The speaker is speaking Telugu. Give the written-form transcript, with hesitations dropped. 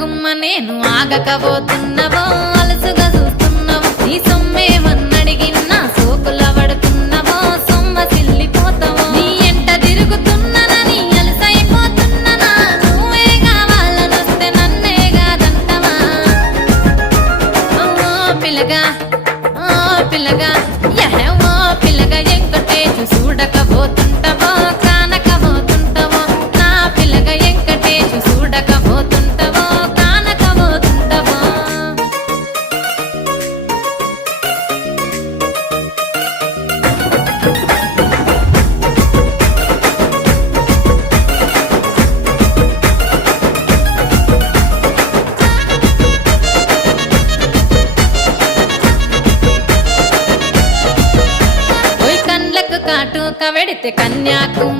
గుమ్మ నేను ఆగకపోతున్నవో అలసుగా చూస్తున్నవో నీ సొమ్మేమన్నడిగిన్నా సోకుల పడుతున్నవో సొమ్మ సిల్లిపోతావో నీ ఎంట తిరుగుతున్ననని అలసైపోతున్ననా నువ్వే కావాలనొస్తే నన్నే కాదంటవా ఓ పిల్లగా ఓ పిల్లగా యహో పిల్లగా ఎంకటేశు చూడకపోతుంటవో కానకపోతుంటవో నా పిల్లగా ఎంకటేశు చూడకపోతుంటవో కానకపోతుంటవో ఓయ్ కండ్లకు కాటుక వెడితే కన్యాకుమారి